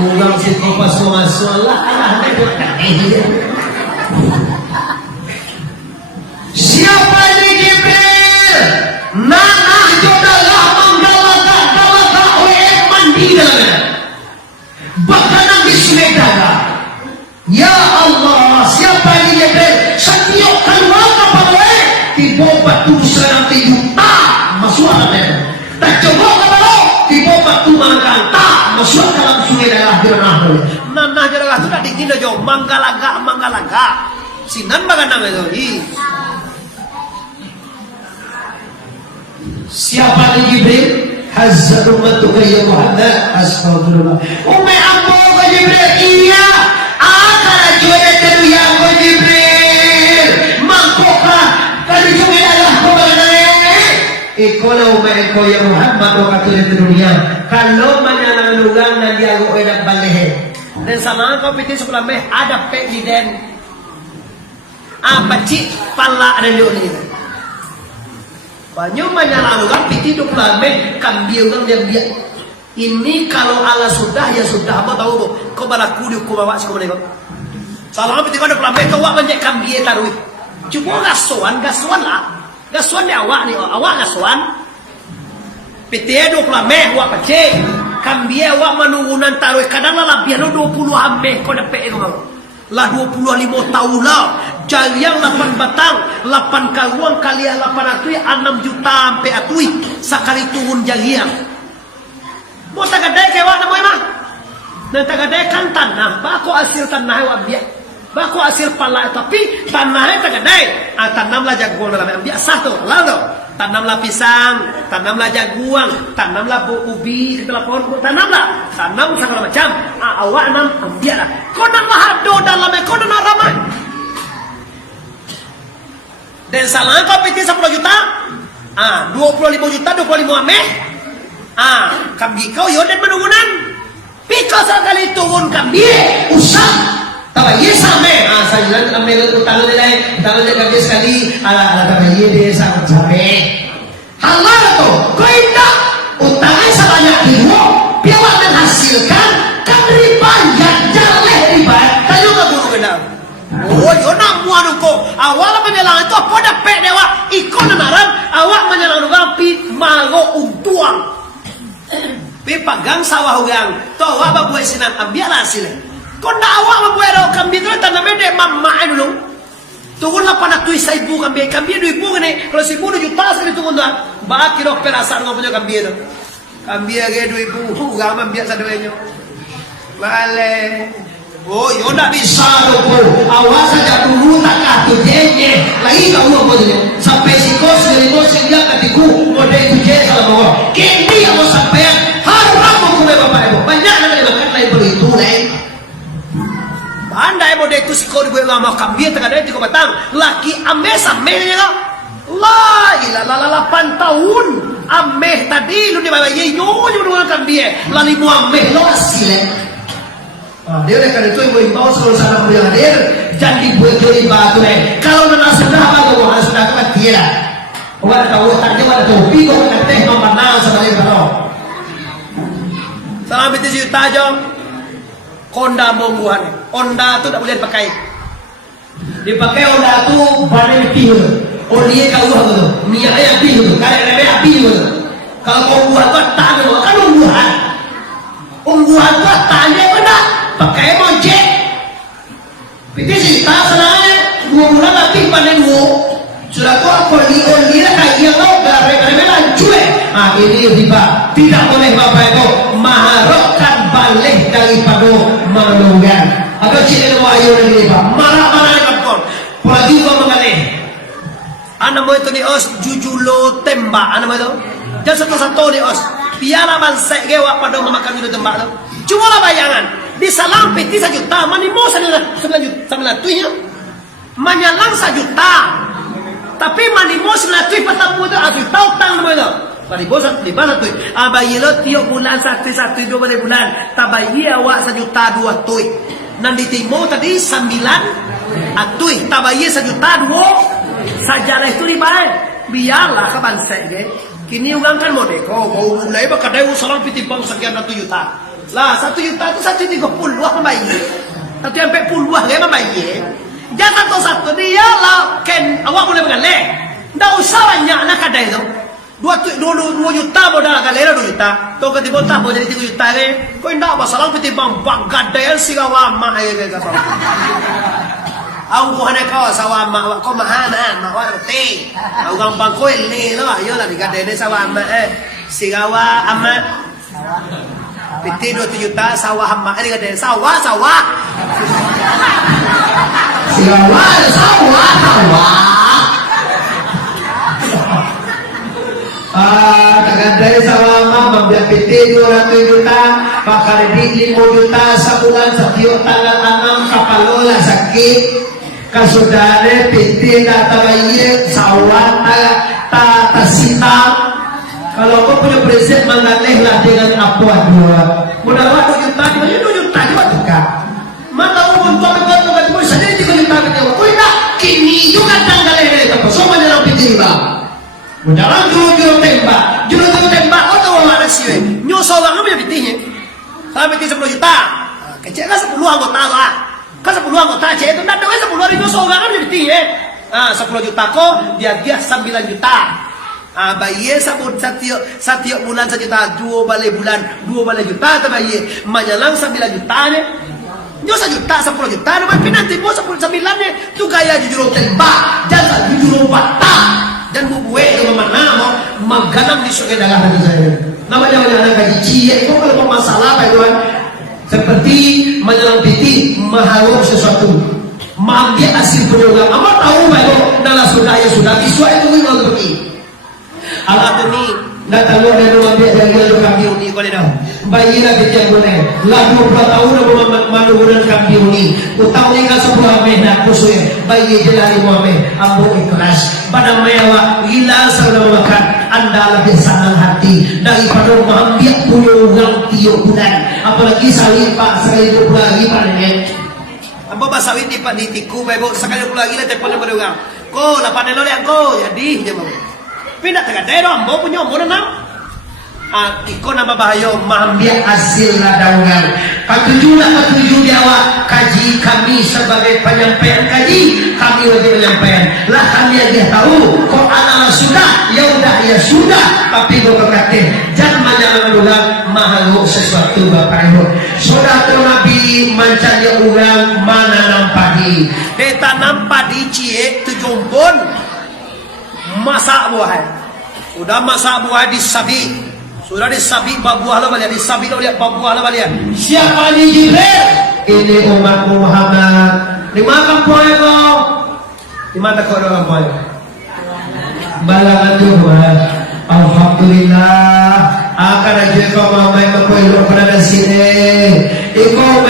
Ugang si kopas masuk Allah deh. Siapa ini Jibril? Nanah jodalah manggalaga galaga oleh mandi dalamnya. Bahkan di Sumedara. Ya Allah, siapa ini Jibril? Setiap keluar kepada tiba batu serang juta masuk alamnya. Tak coba kalau tiba batu mangkang tak masuk dalam sungai darah dirana. Nanah jodalah tu dah dingin aja manggalaga. Sinan baganang itu. Siapa ini Jibril? Hazza ummatuka ya Muhammad. Astagfirullah. Umay ambo ko Jibril. Iya. Akara juara teru ya ko Jibril. Mangko ka. Kali juga Allah ko bagay. Ikola umay ko ya Muhammad ko katulad dunia. Kalau manyalangan na dia ko ay nagbalehe. Dan sama kau piti sekolah meh ada presiden. Apa cik pala ada di ini. Banyak menyalah orang piti duk lame kambil orang dia. Ini kalau Allah sudah ya sudah apa tahu bu? Kau balaku di kau bawa sekolah ni. Salah piti kau duk lame kau awak menjadi kambil taruh. Cuma gasuan lah. Gasuan ni awak gasuan. Piti duk lame awak pacik. Kambil awak menunggunan taruh kadang lah lebih 20 ambe kau dapat itu. Lah 25 tahun lah. Jaliang 8 batang, 8 karuang kali 8 atui 6 juta sampai atui sekali turun jaliang. Mau tagadai kewak nama emang? Dan tagadai kan tanah, bako hasil tanah awak biak. Bako hasil pala tapi tanahnya tagadai. Tanamlah jagung dalam biasa tu, lalu tanamlah pisang, tanamlah jagung, tanamlah ubi, setelah pohon tanam segala macam. Awak nam biarlah. Kau nak mahado dalamnya, kau nak ramai. Dan salah kau piti 10 juta, 25 juta, 25 ameh. Kambi kau yoden menunggunan. Pika sekali turun kambi, usah. Tahu ye sampai, saya ambil utang nilai, utang nilai kambi sekali, ala tahu ye deh sangat sampai. Halal tu, kau indah utangnya sebanyak itu, biarlah menghasilkan kan riba, jalan riba, kayu nggak guru kenal. Oh, yo nak muan ko. Awal menyelang itu apa dapat dewa? Ikon naran, awak menyelang orang pi mago untuang. Pi pagang sawah orang. Tu awak babuai sinan ambil hasil. Kau nak awak babuai ro kambing tu tanamnya dek mama dulu. Turun 800.000 kambing 2,000 ni. Kalau 10 juta sekali turun tu. Ba kilo perasaan kau punya kambing tu. Kambing ke 2,000, gaman biasa duanya. Bale. Oh, yo nak bisa dulu. Awas saja dulu tak katu jenye. Lagi kau mau boleh. Sampai si kos dia katiku model itu je kalau mau. Kini yang mau sampai haram mau kue bapak ibu. Banyak nak dimakan lain begitu lain. Pandai model itu si kau ibu yang mau kambing tengah dari tiga batang. Laki ameh sameh ni lah. La ilah 8 tahun. Ameh tadi lu dia bawa ye yo dengan kambing. Lali mu ameh lo hasil. Dia oleh karena itu ibu imbau seluruh sana mulia hadir jangan dibuat dari batu kalau nana sudah apa kau harus sudah kemat dia orang tahu tanya orang tahu pigo nak teh memandang sebagai kalau salam itu juta jom konda mongguan onda tu tak boleh dipakai onda tu barang pigo oh dia kau tu minyak api tu karena lebe api tu kalau kau buat tu tak ada kan ungguan tu tanya mana pakai mojek. Piti sih tak senangnya 2 bulan tapi panen sudah kau oli kayak lo gara-gara lanjut ini riba tidak boleh bapak itu maharokkan balik daripada menunggang atau cina wayu dari riba marah-marah kapol apalagi gua mengalih anak mau itu ni os jujulo tembak anak mau itu jangan satu-satu ni os Biarlah bangsa gewak pada memakan dulu tembak tu. Cuma lah bayangan. Di salam peti 1 juta, manimo 9 juta. Menyalang 1 juta. Tapi manimo 9 juta petang itu, juta utang nama itu. Manimo 1 juta. Bayi lo tiap bulan 1 2 bulan. Tak bayi awak 1 juta 2 tuit. Nanti timo tadi 9 atuih. Tak bayi 1 juta 2. Sajalah itu riba. Biarlah ke bangsa ke. Kini orang kan mau deko, mau mulai berkadai usaha pitimbang sekian ratus juta. Lah 1 juta itu 130 bayi. 140 kan bayi. Jangan satu dia lah ken awak boleh mengalir. Ndak usah banyak nak kadai tu. 2 juta modal kalera 2 juta. Tu ketiba tak mau jadi 3 juta ke. Kau ndak masalah pitimbang bang kadai sigawa mak ke kata. Aku bukan kau sawama, kau mahana, mahwa roti. Aku gampang kau ini lah, yo lah dikatakan ini sawama sigawa amat. Piti 2 juta sawah amat, ini katakan sawah. Sigawa sawah. Tagandai sawama membiak piti 200 juta, bakal di 5 juta sebulan setiap tanggal 6 kapalola sakit. Kasudane piti data bayi sawah tak tersita. Kalau kau punya prinsip mengalihlah dengan apa dua. Mudah-mudahan 2 juta, 2 juta juga tukar. Mata umum kau berkata kau saja 3 juta kau. Kau tidak kini juga tanggal ini tak semua dalam piti riba. Mudah-mudahan juru tembak. Oh tahu mana sih? Nyusul orang punya pitinya. Sampai piti 10 juta. Kecil kan 10 anggota lah. Kan 10 anggota aja itu ndak ada 10 ribu seorang kan jadi 10 juta kok dia 9 juta. Bayi setiap bulan 1 juta, 2 balik bulan 2 balik juta bayi menyalang 9 juta ni. Nyo 1 juta 10 juta nama pinanti mo 10 9 ni tu gaya jujur tembak jangan jujur bata dan bubuwe dengan mana mau mengganam di sungai dalam hati saya. Namanya anak gaji cia itu kalau masalah Pak Tuan. Seperti menyelang piti mengharap sesuatu, mengambil hasil penyulang. Amat tahu baik dalam sudah kisah itu memang seperti. Alat ini datang dari rumah dia dari kami ini kau dah. Bayi lah dia boleh. Lalu 20 tahun malu bulan kami ini. Utang ni kan sebuah mehnak kusui. Bayi jelali muame. Ambo ikhlas. Pada mewah gila saudara makan. Anda lebih senang hati daripada mengambil punyungan tiap bulan. Apalagi salipak sekali 20 lagi panen. Apa bahasa ini pak ditiku baik sekali 20 lagi lah telepon pada orang. Ko lah panen lo yang ko jadi dia mau. Pindah tengah daerah ambo punya ambo nang. Iko nama bahaya mengambil hasil daungan. Ketujuh dia awak kaji kami sebagai penyampaian kaji kami lagi penyampaian. Lah kami dia tahu kok anak sudah ya udah ya sudah tapi kok kata jangan menyalankan mahalu sesuatu bapak ibu. Saudara Nabi mencari orang mana padi. Kita padi cie tujumpun masak buah. Udah masak buah di sabi. Sudah disabi buah lah balian, disabi lah lihat buah lah balian. Siapa ni Jibril? Ini umat Muhammad. Di mana kampung kau? Di mana kau orang kampung? Balangan Tuhan. Alhamdulillah. Akan aja kau mamai kau elok pada sini. Iko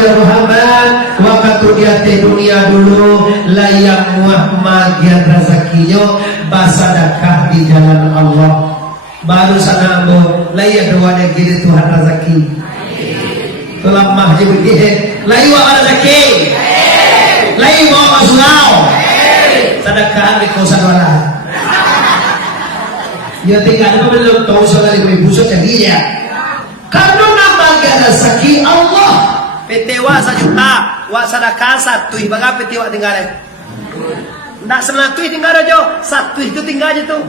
ya Muhammad. Waktu dia di dunia dulu layak Muhammad yang rezekinya bersedekah di jalan Allah. Baru sana ambo layak doa dan gini Tuhan rezeki. Tulang mah je begini. Layak wa rezeki. Layak wa masurau. Sedekah di kosan wala. Ya tinggal belum tahu soal ibu busuk jadinya. Karena nama rezeki Allah. PT wa 1 juta, wa sedekah 1 ibaga PT wa tinggal. Ndak 9 tinggal aja, 1 itu tinggal aja tuh.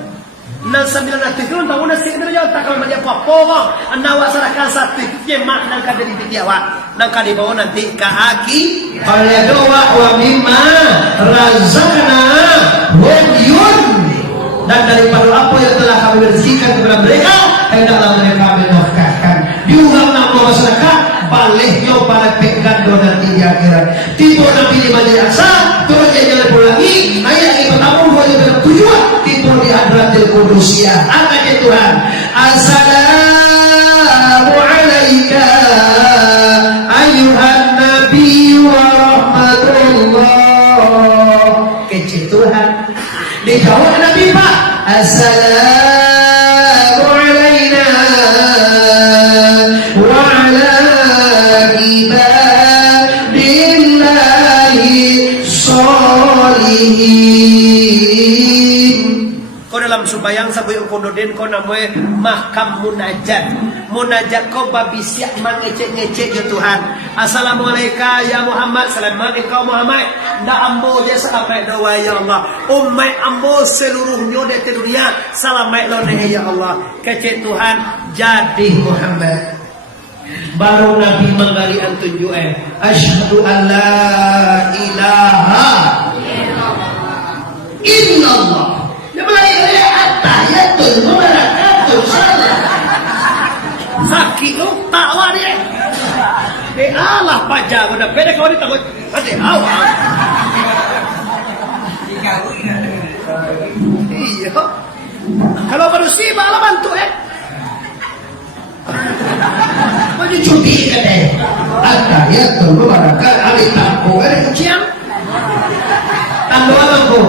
Nang 900 itu tahu nasi itu aja tak kalau macam apa anda wasarakan satu je mak nang kada di piti awak nang kada bawa nanti ke aki qala doa wa mimma razaqna wajun dan daripada apa yang telah kami rezekikan kepada mereka hendaklah mereka menafkahkan diulang nama masyarakat baliknya para pegando nanti di akhirat tiba nabi di majlis asa turun jalan lagi ayat ini pertama 2 tujuan tiba di hadratil qudusia angkat Tuhan. Assalamualaikum sembayang saboy kododin ko namoy mahkam munajat. Munajat ko babisiak mangecek-ngecek ya Tuhan. Assalamualaikum ya Muhammad, assalamualaikum Muhammad. Nda ambo je sampai doa ya Allah. Ummai ambo seluruhnya di dunia salamai lo ya Allah. Kecek Tuhan jadi Muhammad. Baru Nabi menggalian tunjuknya asyhadu an la ilaha illallah. Dia mulai atayatul mubarakatul salam. Sakit tu takwa dia. Allah pajak udah beda kau ni takut. Ada awal. Iya. Kalau manusia malah bantu Maju cuti katanya. Atayatul mubarakat ali takwa ujian. Tandoan aku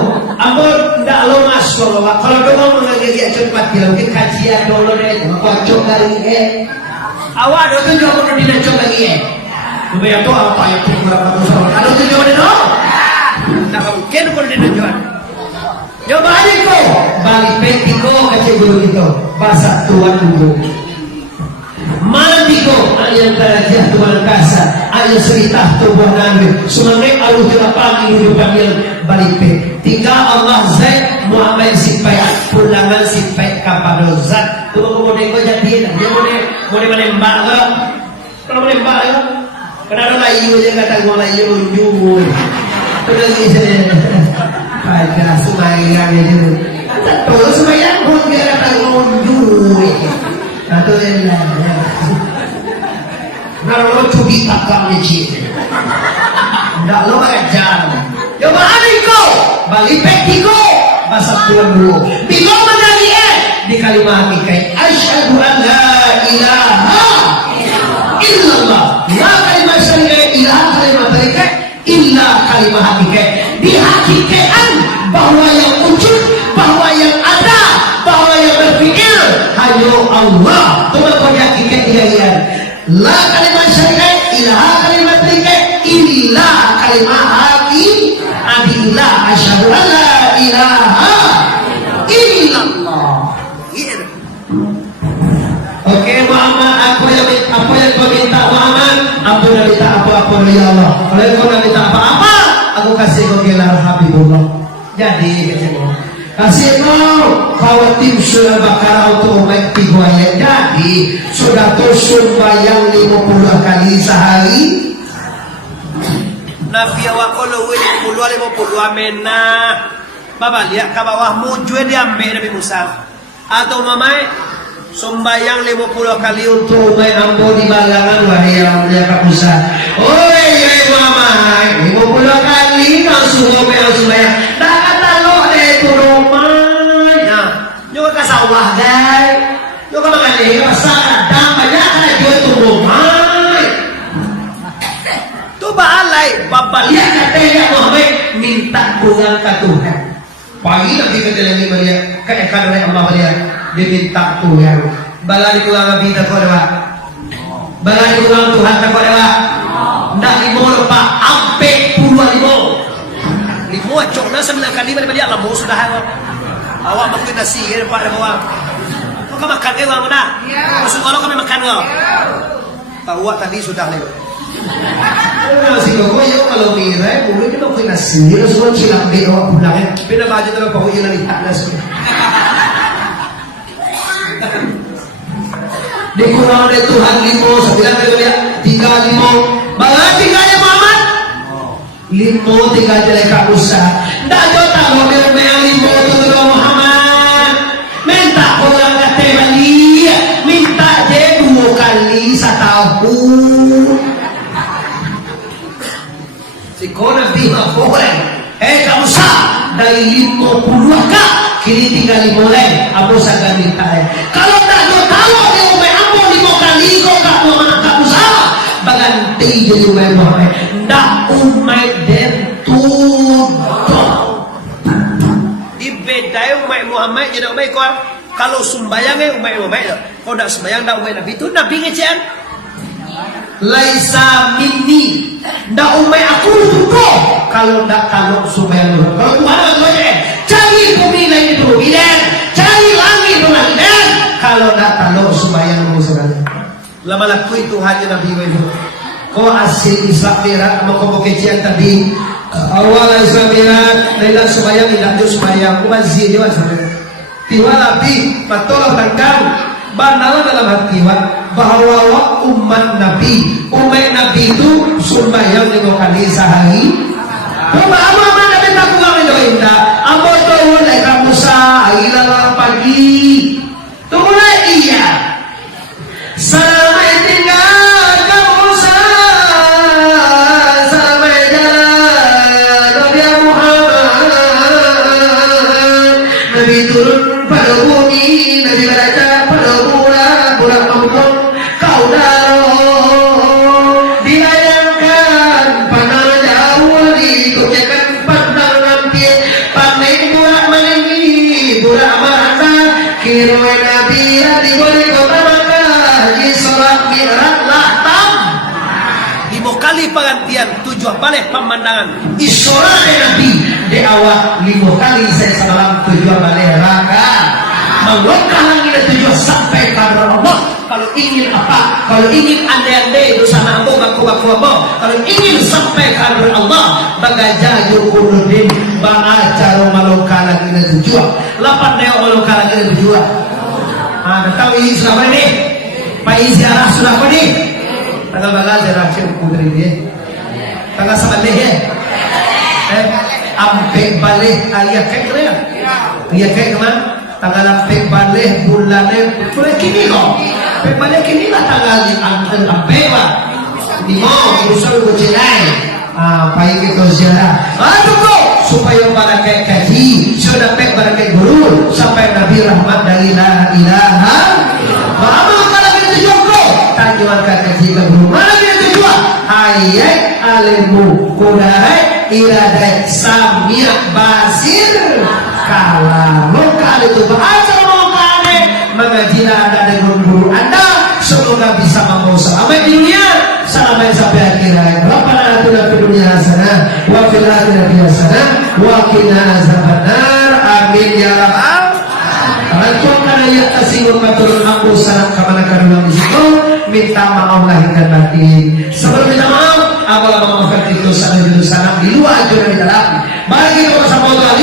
ndak lo masuk kalau doang mengaji cepat dia mungkin kajian dulu deh kocok lagi awak do tuh jodoh di cocok lagi supaya tuh apa yang kurang bagus kalau tuh jodoh dong ndak mungkin kalau di jodoh coba aja kok balik petiko kace guru itu bahasa tuan dulu Malantiko ayat darajah Tuhan kasa ayat seritah tubuh Nabi semangat alu telapang hidup kami balipe tinggal Allah Zaid Muhammad sipai pulangan sipai kapado zat tuh kemudian kau jadi dia boleh menembak ke kalau menembak ke kenapa layu dia kata gua layu unjuk terus ini pada semayang itu terus semayang pun dia kata unjuk atau yang lain kalau lo cubi takam ni cik ndak lo ajar coba adiko balik petiko bahasa Tuhan dulu bingung menjadi di kalimat hakikat asyhadu an la ilaha illallah la kalimat syariah ilaha kalimat hakikat illa kalimat hakikat di hakikatan bahwa yang wujud bahwa yang ada bahwa yang berfikir hanya Allah itu maknanya hakikat dia la kalimat syariah ilaha kalimat hakikat illa kalimat hakikat adillah asyhadu an la ilaha illallah. Oke Muhammad, apa yang kau minta Muhammad, aku dah minta apa-apa ya Allah. Kalau kau dah minta apa-apa, aku kasih kau gelar Habibullah. Jadi kecil kasih kau tim surah Bakara untuk umat 3 ayat. Jadi sudah tersembayang 50 kali sehari. Nabi awak kalau 50 amena. Bapa lihat ke bawah mujue diambil Nabi Musa. Atau mamai sembayang 50 kali untuk umat ambo di balangan wahai yang mulia Kak Musa. Oh iya mamai 50 kali kau suruh sembayang. Tak kata lo itu rumah. Nah, juga ke sawah guys. Juga makan lagi pasar kadang banyak kan jual itu rumah. Tu balai bapa lihat katanya Muhammad minta pulang ke Tuhan. Pagi nanti kita lagi melihat keekan oleh Allah melihat dia minta Tuhan. Balai pulang Nabi tak kau dewa. Balai pulang Tuhan tak kau dewa. Ndak limo lepas ampe puluhan limo cok na 9 kali mana dia lambu sudah awak makan nasi ke depan bawah. Kau kan makan ke bawah dah? Maksud kalau kami makan kau. Awak tadi sudah lewat. Nasi kau yo kalau mirai boleh kita makan nasi. Kita semua cilak di awak pulang. Beda baju terus bau yang lihat nasi. Dikurang oleh Tuhan 5, 9 kali lihat 3, 5. Bagai tinggalnya Muhammad. 5 tinggal jelek Kak Musa. Ndak jota lo yang 5 tu Muhammad. Minta orang kata balik. Minta je 2 kali setahun. Si kau Nabi boleh. Kak Musa dari 50 kak kini tinggal 5 lagi. Abu sangat minta. Kalau tak jota lo dia umai abu 5 kali kau Kak Musa. Baganti jadi umai Muhammad. Ndak umai dentuh. Dibedai umai Muhammad jadi umai kau. Kalau sembayangnya umai Muhammad. Kalau tak sembayang tak umai Nabi itu Nabi ngecehan. Laisa minni. Ndak umai aku itu. Kalau ndak kalau sembayang dulu. Kalau Tuhan aku cari bumi lain dulu. Bilang cari Kalau nak talo sumayang mo sa kanya. Lamalakoy Tuhan niya Nabi Wayo. Ko asin Islam mirat mo ko kejian tadi awal Islam mirat nila sumayang ila Diyos sumayang umazi di wasa. Tiwala bi patolo tangkang banala dalam hatiwa bahwa umat Nabi itu sumayang lima kali sehari. Ama Nabi tak pulang itu indah. Amo tuh naik kamu ilalang pagi. Tuh iya. Sampai tinggal kamu sampai jalan Nabi Muhammad. Nabi turun pada bumi, Nabi baca pada bulan Ramadan. Kau daroh dilayangkan panah jauh dikocekan pandang nanti panik bulan meninggi bulan mata kiroi Nabi di boleh kota Makkah di sholat mi'raj latam 5 kali pengantian, 7 balik pemandangan. isolat Nabi di awal 5 kali saya salam tujuan balik raka melokah langit tujuan sampai kabar Allah. Kalau ingin apa? Kalau ingin andai-andai dosa nambung aku apa? Kalau ingin sampai kabar Allah, bagaja yukunudin ba'acara melokah lagi na tujuan. Lapan deo melokah lagi na tujuan. Tahu ini sudah ini? Pak Iziarah sudah ini? Tanggal bagal saya rakyat putri dia. Tanggal sabalih ya? Ampe balik ayah kayak kena? Ayah kayak kemana? Tanggal ampe balik bulannya boleh kini kok. Ampe balik kini lah tanggal ampe pak. Di mau usul bucinai. Pagi kita ziarah. Tunggu supaya pada kayak kaji, sudah pada kayak guru sampai Nabi rahmat dari la ilaha. Mama kalau kita tujuan kok. Tajuan kaji ke guru. Mana kita tujuan? Ayat alimu kudai iradai samia basir. Kalau kali itu baca mengkane mengaji ada dengan guru Anda, semoga bisa membawa selamat di dunia, selamat sampai akhirat. Rabbana atina fid dunya hasanah wa fil akhirati hasanah wa qina azabannar. Amin ya rabbal alamin. Kana ya tasingul matur aku salam kamana karena disitu minta maaf lahir dan batin. Sebelum minta maaf, Allah memaafkan itu sana di luar juga di dalam. Bagi kita sama Allah